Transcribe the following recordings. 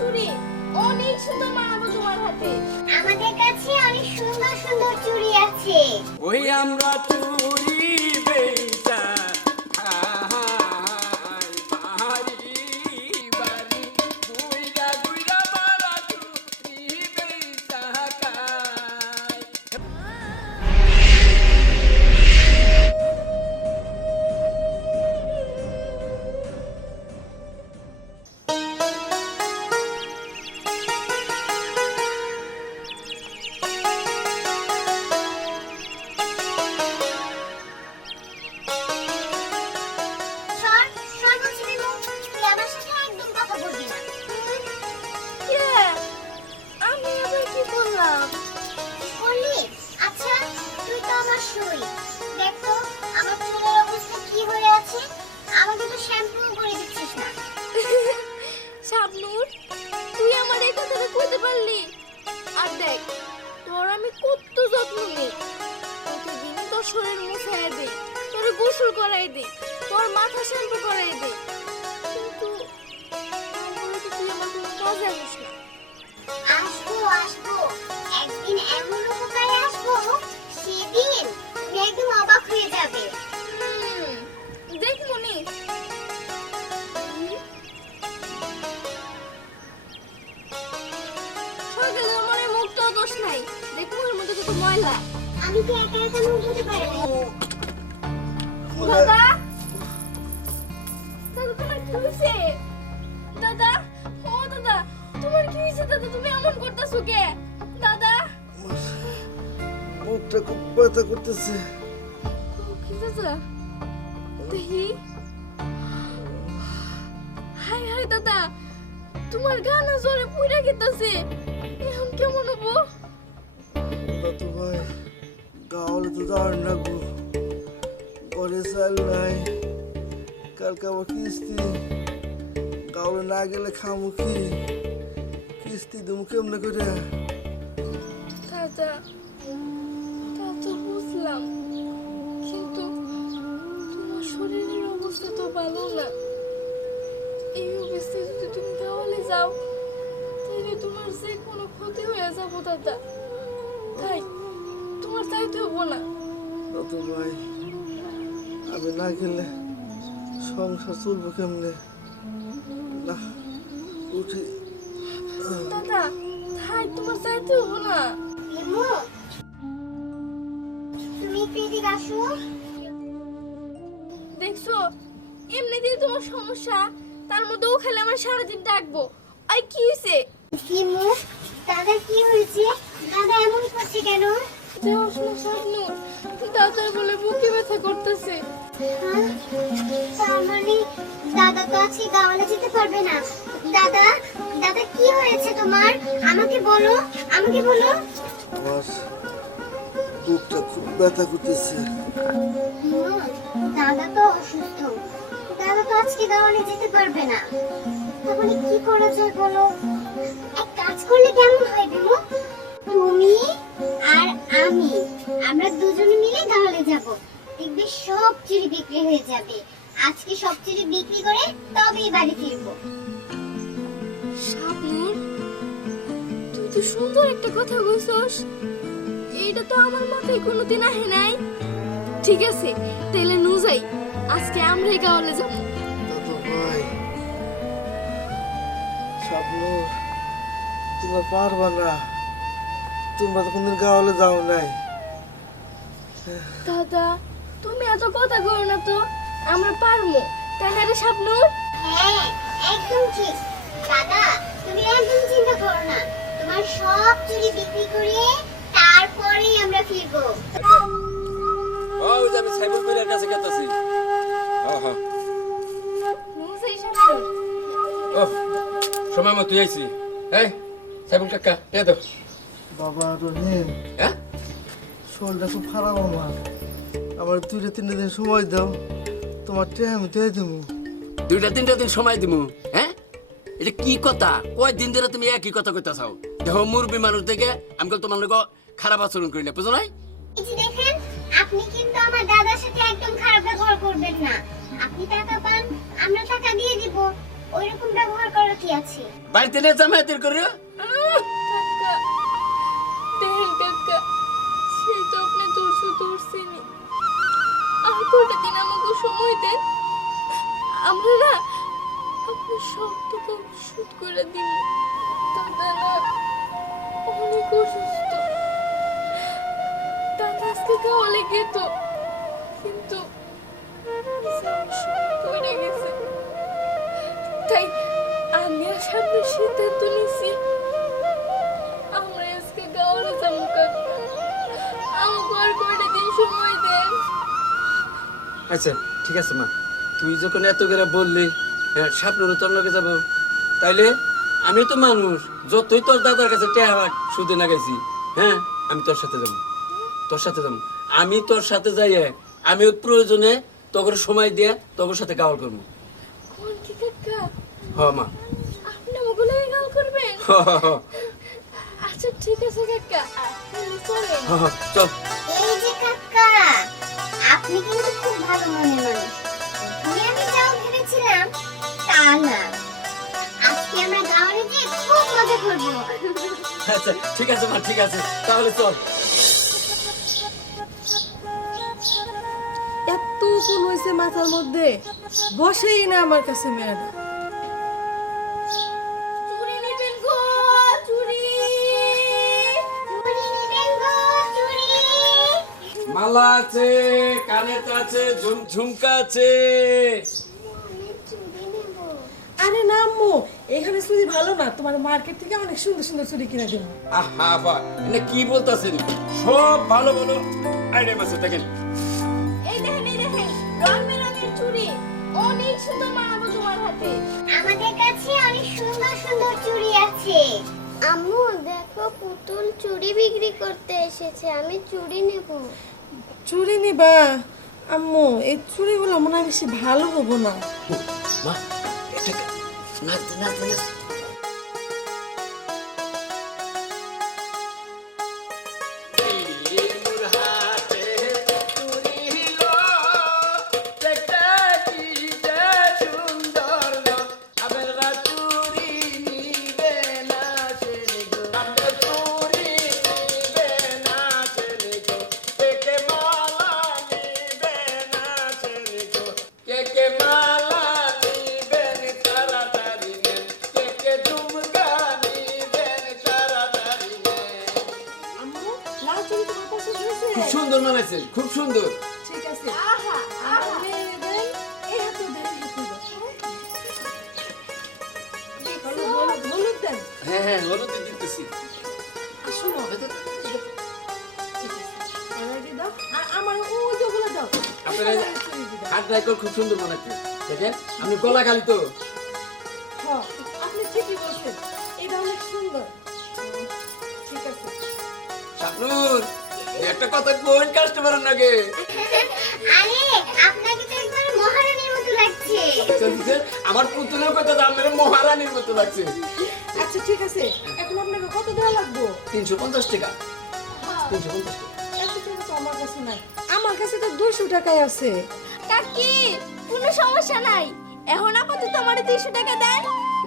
চুড়ি। অনেক সুন্দর মানাবো তোমার হাতে। আমাদের কাছে অনেক সুন্দর সুন্দর চুড়ি আছে। ওই আমরা চুরি আমার দাদা দেখি। হাই হাই দাদা তোমার গানা জোরে পুইরা গেতাছে। এখন কেমন হব? দাদু ভাই গাওয়ালে তো দাঁড় রাখব ঘরে চাল নাই। কালকে আবার কিস্তি। গাওয়ালে না গেলে খামু কি? কিস্তি দেবো কেমনে করে দাদা তো ভালো না এই অবস্থায় যদি তুমি তাহলে যাও তাহলে তোমার যে কোনো ক্ষতি হয়ে যাব দাদা তাই তোমার চাইতে হব না দাদু ভাই আমি না গেলে সংসার চলবো কেমনে? না উঠি। দাদা তাই তোমার চাইতে হব না। তুমি একটু আসো। দেখছ এমনিতেই তোমার সমস্যা। তার মধ্যেও খালি আমার সারাদিন ডাকবো আই কি হয়েছে বিমু দাদা কি হয়েছে? দাদা এমন করছে কেন? স্বপ্নুর দাদার বলে বুকে ব্যথা করতেছে। হ্যাঁ? তার মানে দাদা তো আজকে গাওয়ালে যেতে পারবে না। দাদা দাদা কি হয়েছে তোমার? আমাকে বলো আমাকে বলো। আমার বুকটা খুব ব্যথা করতেছে। দাদা তো অসুস্থ। দাদা আজকে গাওয়ালে যেতে পারবে না। তাহলে কি করা যায় বলো? এক কাজ করলে কেমন হয় বিমু? তুমি আর আমি, আমরা দুজনে মিলে গাওয়ালে যাব। দেখবে সব চুরি বিক্রি হয়ে যাবে। আজকে সব চুরি বিক্রি করে তবেই বাড়ি ফিরবো। স্বপ্নুর, তুই তো সুন্দর একটা কথা কইছস এইটা তো আমার মাথায় কোনোদিন আহে নাই। ঠিক আছে, তাহলে নু যাই আজকে আমরাই গাওয়ালে যাব। ভাই স্বপ্ন তোমরা পারবা না। তোমরা তো কোনদিন গাওয়ালে যাও নাই। দাদা তুমি এত কথা কইও না তো। আমরা পারব। তাই না রে স্বপ্নুর হ্যাঁ একদম ঠিক। দাদা তুমি একদম চিন্তা করো না। তোমার সব চুরি বিক্রি করে তারপরেই আমরা ফিরবো। ওই যে আমি সাইবুল পীরের কাছে গেতাছি। হ্যাঁ হ্যাঁ। ও সময় মতো আইছি এই সাইবুল কাকা কে দাও বাবা রহিম। হ্যাঁ? শরীরটা খুব খারাপ আমার। আমার দুইটা তিনটা দিন সময় দাও তোমার টে আমি দিয়ে দেবো দুইটা তিনটা দিন সময় দিমু হ্যাঁ? এটা কি কথা? কয় দিন ধরে তুমি একই কথা কইতা চাও দেখো মুরবি মানুষ দেখে আমি কল তোমার লোক খারাপ আচরণ করি না বুঝো নাই? এই যে দেখেন আপনি কিন্তু আমার দাদার সাথে একদম খারাপ ব্যবহার করবেন না। আপনি টাকা পান আমরা টাকা দিয়ে দিব। ওইরকম ব্যবহার করার কি আছে? বাড়িতে নিয়ে জামায়াতের করে কাকা দেখেন কাকা সেই তো আপনি ধরছো ধরছেনি আর কটা দিন আমাকে সময় দেন আমরা না আপনার সব টাকা শোধ করে দিব। দাদা না অনেক অসুস্থ। দাদা আজকে খাওয়ালে গেত কিন্তু সামনে সিদ্ধান্ত নিছি আমরা আজকে গাওয়ারে যাব কাকা আমাকে আর কয়টা দিন সময় দেন আচ্ছা ঠিক আছে মা। তুই যখন এত করে বললি হ্যাঁ সাপনুরও তোর লগে যাব তাইলে আমি তো মানুষ যতই তোর দাদার কাছে টেহা সুদে না গেছি হ্যাঁ আমি তোর সাথে যাব তোর সাথে যাব। আমি তোর সাথে যাই আমি প্রয়োজনে তোর সময় দিয়ে তোর সাথে গাওয়ার করব। হ মা আপনি আমাকে লাগে গাল করবেন হ, হ, হ, আচ্ছা ঠিক আছে কাকা আপনি চলেন হ, হ, চল। এই যে কাকা আপনি কিন্তু খুব ভালো মনের মানুষ। তুমি আমি যাও ভেবেছিলাম তা না। আজকে আমরা গাওয়ারে গিয়ে খুব মজা করব। আচ্ছা ঠিক আছে মা ঠিক আছে। তাহলে চল। এত কোন হয়েছে মাথার মধ্যে। বসেই না আমার কাছে মেয়েরা। মালা আছে কানের আছে ঝুমকা আছে। আরে না আম্মু এখানে চুরি ভালো না। তোমার মার্কেট থেকে অনেক সুন্দর সুন্দর চুরি কিনে দেবো। আহা আফা এটা কি বলতাছেন সব ভালো ভালো আইটেম আছে দেখেন এই দেখেন এই দেখেন রং বেরঙের চুড়ি। অনেক সুন্দর মানাবো তোমার হাতে। আমাদের কাছে অনেক সুন্দর সুন্দর চুড়ি আছে। আম্মু দেখো পুতুল চুড়ি বিক্রি করতে এসেছে। আমি চুড়ি নেব। চুরি নিবা? আম্মু, এই চুরিগুলো মনে হয় বেশি ভালো হব না। মা, এটা নাচতে নাচতে নাচতে খুব সুন্দর মানাইছে খুব সুন্দর। ঠিক আছে। আহা দেন। হ্যাঁ হ্যাঁ হলুদ দিতেছি। খুব সুন্দর বানাচ্ছে দেখেন গলা খালি তো। হ্যাঁ, আপনি ঠিকই বলছেন। এটা অনেক সুন্দর। ঠিক আছে। একটা কথা কোন কাস্টমারের নাকি? আরে আপনাকে তো একবার মহারানীর মতো লাগছে। আমার পুতুলের কথা তো আমার মহারানীর মতো লাগছে। আচ্ছা ঠিক আছে। এখন আপনাকে কত দেওয়া লাগবো? তিনশো পঞ্চাশ টাকা। তিনশো পঞ্চাশ টাকা। এত টাকা তো আমার কাছে নাই। আমার কাছে তো দুশো টাকাই আছে। কাকি কোনো সমস্যা নাই। এখন আপাতত আমার তিনশো টাকা দেন।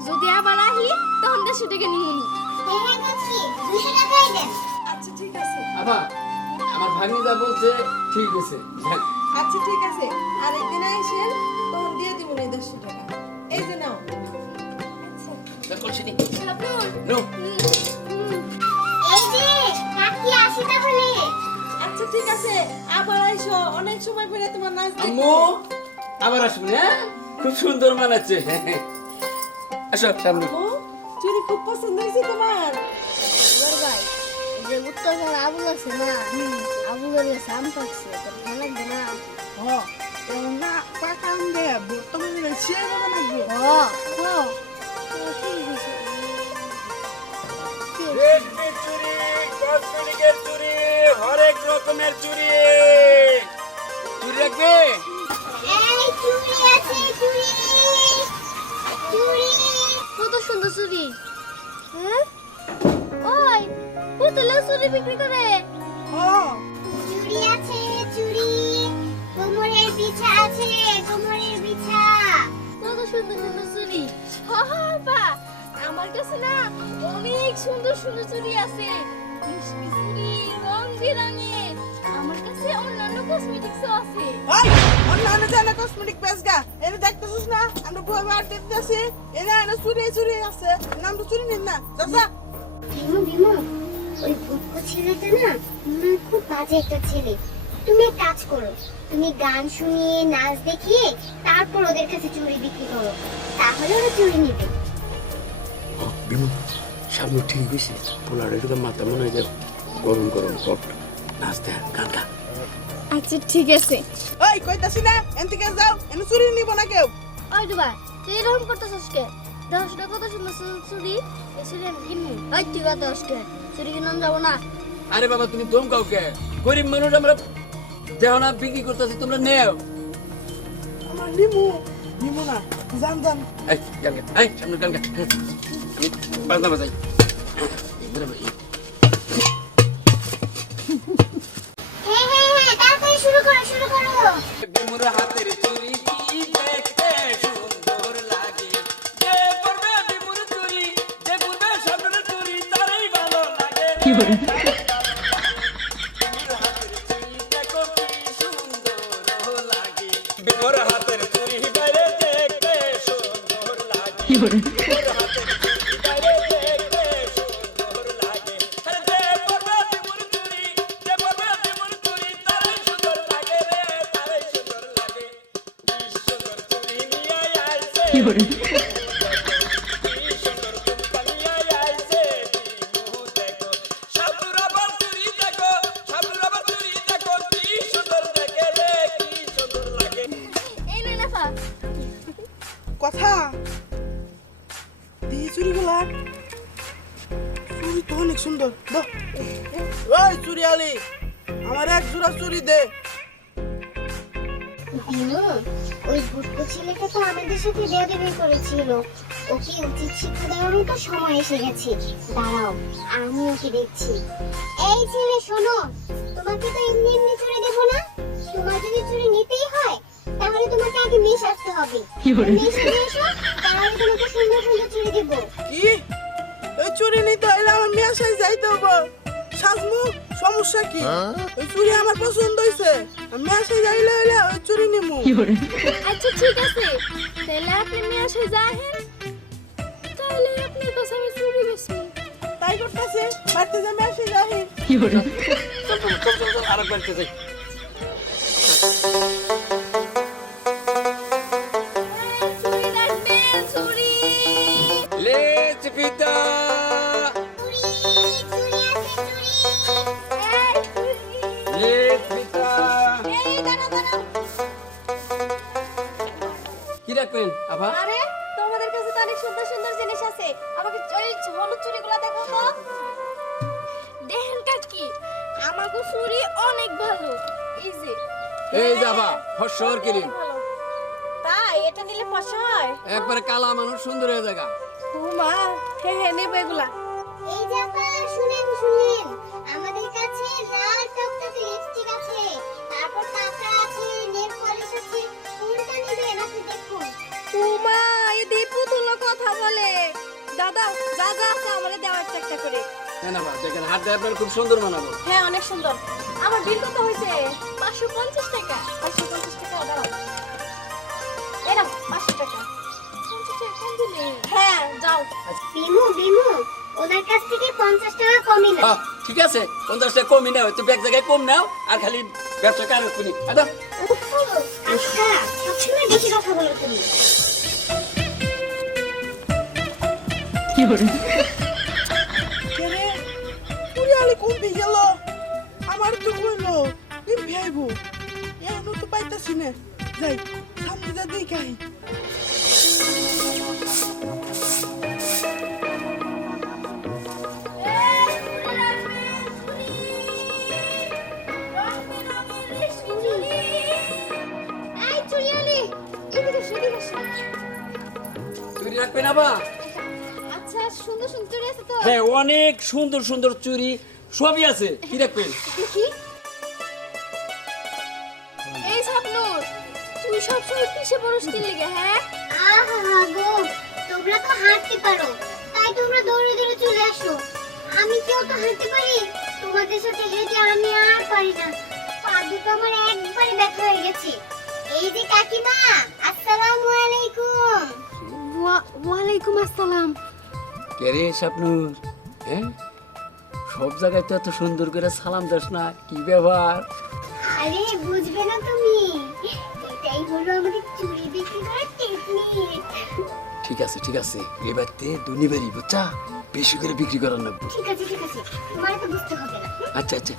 যদি আবার আহি তখন দেড়শো টাকা নিমুনি। হ্যাঁ কাকি দুশো টাকাই দেন। আচ্ছা ঠিক আছে। আবার আমার ভাগ্নিদা বলছে ঠিক আছে। আচ্ছা ঠিক আছে। আরেকদিন আইসেন তখন দিয়ে দিব না দেড়শো টাকা। এই যে নাও। তা কলসি নি। নো। এই যে কাকি আসি তাহলে। আচ্ছা ঠিক আছে। আবার আইসো। অনেক সময় পরে তোমার নাচ। আম্মু আবার আসুন হ্যাঁ। খুব সুন্দর মানাচ্ছে। আসো সামনে। আম্মু, চুরি খুব পছন্দ হয়েছে তোমার। যে উত্তরখান আবুল আছে না আবুলের কাছে আম পাকছে ভালো লাগবে না? না পাকা আম দে বর্তমানে সে লাগবে ও চুরি কসমেটিকের চুরি হরেক রকমের চুরি। চুরি রাখবে কত সুন্দর চুরি। হ্যাঁ? ওই পুতুলের চুরি বিক্রি করে। চুড়ি আছে চুড়ি কোমরের বিছা আছে কোমরের বিছা কত সুন্দর সুন্দর হা বা আমার কাছে না অনেক সুন্দর সুন্দর চুড়ি আছে। রেশমি চুড়ি রং বেরঙের আমার কাছে অন্যান্য কসমেটিক্সও আছে। ওই অন্যান্য জানা কসমেটিক পেজগা এনে দেখতেছিস না? আমরা বই বার দেখতেছি এনে এনে চুরি চুরি আছে। নাম তো চুরি নিন না। যা। বিমু বিমু ওই ভুটকো ছেলেটা না মনে খুব বাজে একটা ছেলে। তুমি এক কাজ করো তুমি গান শুনিয়ে নাচ দেখিয়ে তারপর ওদের কাছে চুরি বিক্রি করো। তাহলে ওরা চুরি নিবে। বিমু সামনে ঠিক হয়েছে পোলার এরকম মাথা মনে হয় গরম গরম কট নাচতে গান গা আচ্ছা ঠিক আছে। ওই কইতাছি না এন থেকে যাও এনে চুরি নিব না কেউ। ওই ডুবা তুই এরকম করতেছিস কে? দশটা কত সুন্দর সুন্দর কিনবো ওই তুই কত যাব না আরে বাবা তুমি দম কাউকে? গরিব মানুষ আমরা দেহ না বিক্রি করতেছি তোমরা নেও। আমার নিমু নিমু না জান জান। এই গান গা এই সামনে গান গা বাজনা বাজাই। এবারে ভাই হ্যাঁ ওই চুরি আলি আমার এক জোড়া চুরি দে। ওই ভুটকো ছেলেটা তো আমাদের সাথে বেয়াদবি করেছিল। ওকে উচিত শিক্ষা মতো সময় এসে গেছে। দাঁড়াও আমি ওকে দেখছি। এই ছেলে শোনো তোমাকে তো এমনি এমনি চুরি দেবো না। তোমার যদি চুরি নিতেই হয় তাহলে তোমাকে আগে মেশ আসতে হবে। মেশ এসো তাহলে তোমাকে সুন্দর সুন্দর চুরি দেবো। কি? চুরি নিতে হইলে আমার মেয়ে সাথে যাইতে হবে সাজমু সমস্যা কি? ওই চুরি আমার পছন্দ হয়েছে মেয়ে সাথে যাইলে হইলে ওই চুরি নিমু। আচ্ছা ঠিক আছে। তাহলে আপনি মেয়ে আসে যাহেন তাহলে আপনার কাছে আমি চুরি বেশি তাই করতেছে? বাড়িতে যে মেয়ে সাথে যাই। চল চল চল চল চল আরেকবার যাই। কি রাখবেন আরে তোমাদের কাছে তো অনেক সুন্দর সুন্দর জিনিস আছে। আমাকে ওই হলুদ চুড়িগুলো দেখো তো। দেখেনটা কি আমাকে চুড়ি অনেক ভালো। এই যে। এই যাবা ফসর কিরিম। তাই এটা নিলে হয় একবারে কালা মানুষ সুন্দর হয়ে জায়গা ও মা হে হে নেবে এগুলা। এই যে নেবেন আপনি দেখুন ও মা এই দীপু তুলো কথা বলে। দাদা যা যা আছে আমারে দেওয়ার একটা করে। কেন বা? দেখেন হাত দিয়ে আপনার খুব সুন্দর বানাবো হ্যাঁ অনেক সুন্দর। আমার বিল কত হয়েছে? পাঁচশো পঞ্চাশ টাকা। পাঁচশো পঞ্চাশ টাকা দাঁড়াও। এরকম পাঁচশো টাকা। কম হ্যাঁ যাও। বিমু বিমু ওনার কাছ থেকে পঞ্চাশ টাকা কমই হ্যাঁ, ঠিক আছে। পঞ্চাশ টাকা কমই নাও তো এক জায়গায় কম নাও আর খালি ব্যবসা কারও শুনি আচ্ছা সবসময় বেশি কথা বলো তুমি কেরে চুরি আলি কমবি গেল আমার তো কইলো এখনও তো পাইতাছি না যাই সামনে যা দেখাই এই চুরি রাখবেন আবা আচ্ছা সুন্দর সুন্দর চুরি আছে তো। হ্যাঁ অনেক সুন্দর সুন্দর চুরি সবই আছে। কি রাখবেন দেখি। এই সাপনুর তুই সবসময় পিছে পড়স কি লিগে হ্যাঁ? আহা গো তোমরা তো হাঁটতে পারো। তাই তোমরা দৌড়ে দৌড়ে চলে আসো। আমি কেউ তো হাঁটতে পারি? তোমাদের সাথে হেঁটে আমি আর পারি না। পা দুটো আমার একবারে ব্যথা হয়ে গেছে। এই যে কাকিমা আসসালামু আলাইকুম ওয়ালাইকুম আসসালাম কে রে স্বপ্নুর হ্যাঁ? সব জায়গায় তো এত সুন্দর করে সালাম দাস না কি ব্যাপার? আরে বুঝবে না তুমি। এটাই হলো আমাদের চুরি বিক্রি করার টেকনিক ঠিক আছে ঠিক আছে। এবার তে দুনি বুঝছা বেশি করে বিক্রি করার না ঠিক আছে ঠিক আছে। তোমার তো বুঝতে হবে না। আচ্ছা আচ্ছা।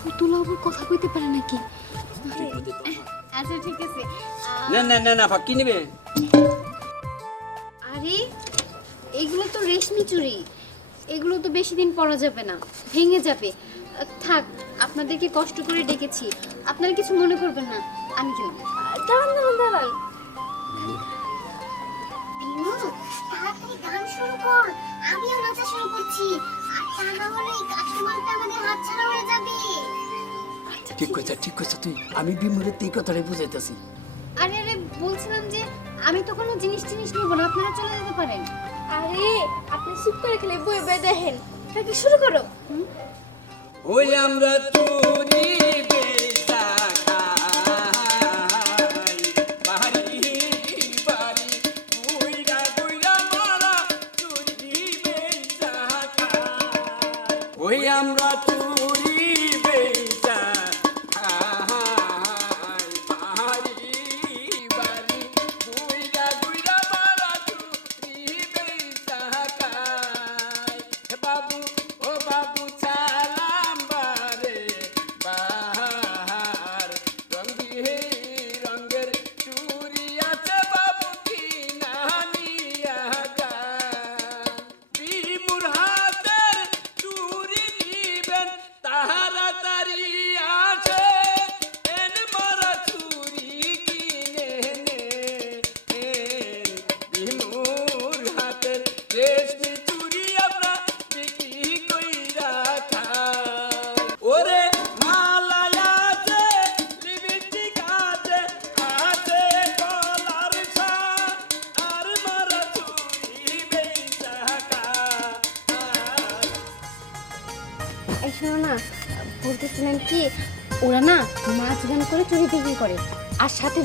পুতুল আবার কথা কইতে পারে নাকি? আচ্ছা ঠিক আছে। না না না না ফাঁকি নেবে। আরে এগুলো তো রেশমি চুড়ি এগুলো তো বেশি দিন পরা যাবে না ভেঙে যাবে। থাক আপনাদেরকে কষ্ট করে ডেকেছি। আপনারা কিছু মনে করবেন না আমি দাঁড়ান দাঁড়ান দাঁড়ান। তাড়াতাড়ি গান শুরু কর। আমিও নাচা শুরু করছি। আর তা না হলে কাস্টমারটা আমাদের হাতছাড়া হয়ে যাবে। ঠিক কইছ ঠিক কইছ তুই। আমি বিমুরের তুই কথাটাই বুঝাইতেছি। আরে আরে বলছিলাম যে আমি তো কোনো জিনিস জিনিস নেব না আপনারা চলে যেতে পারেন। আরে আপনি চুপ করে খেলে বই বই দেখেন। তাকে শুরু করো? ওই আমরা চুরি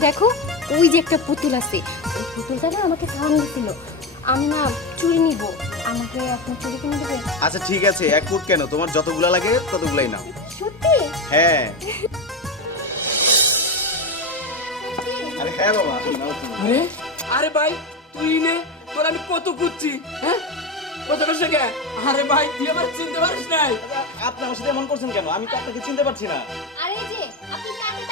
দেখো ওই যে একটা পুতুল আছে। ওই পুতুলটা না আমাকে সালাম দিছিল। আমি না চুরি নিব। আমাকে আপনার চুরি কিনে দেবে আচ্ছা ঠিক আছে। এক ফুট কেন? তোমার যতগুলা লাগে ততগুলাই নাও। সত্যি? হ্যাঁ। আরে হ্যাঁ বাবা আরে? আরে ভাই তুই নে। তোর আমি কত খুঁজছি হ্যাঁ? কত কে? আরে ভাই তুই আমার চিনতে পারিস নাই। আপনি আমার সাথে এমন করছেন কেন? আমি তো আপনাকে চিনতে পারছি না। আরে যে আপনি কাকে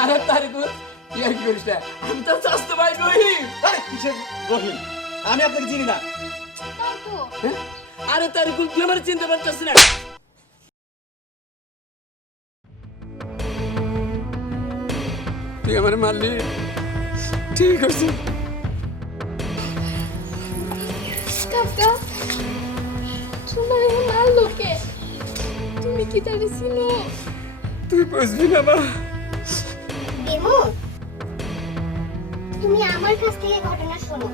আরে তারিকুল তুই আর কি করিস না আমি তো স্বাস্থ্য ভাই রহিম আরে কিসের? রহিম আমি আপনাকে চিনি না। হ্যাঁ? আরে তারিকুল তুই আমার চিনতে পারছিস না। তুই আমার মারলি। ঠিক আছে। কাকা তোমার আলো কে তুমি কি তারে চিনো? তুই বুঝবি না মা। বিমু তুমি আমার কাছ থেকে ঘটনা শোনো।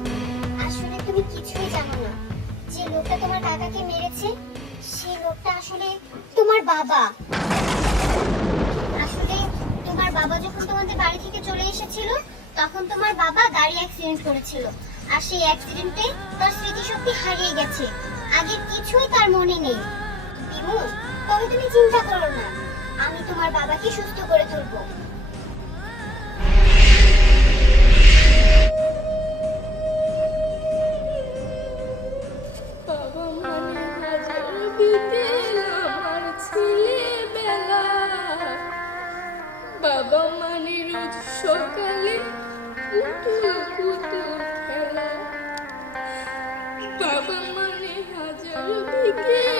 আসলে তুমি কিছুই জানো না। যে লোকটা তোমার কাকাকে মেরেছে, সেই লোকটা আসলে তোমার বাবা। আসলে তোমার বাবা যখন তোমাদের বাড়ি থেকে চলে এসেছিল, তখন তোমার বাবা গাড়ি অ্যাক্সিডেন্ট করেছিল। আর সেই অ্যাক্সিডেন্টে তার স্মৃতিশক্তি হারিয়ে গেছে। আগের কিছুই তার মনে নেই। বিমু তবে তুমি চিন্তা করো না। আমি তোমার বাবাকে সুস্থ করে তুলবো। বাবা মানে রোজ সকালে পুতুল পুতুল খেলা। বাবা মানে হাজার বিকেল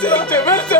তুই আমার চিনতে পারছে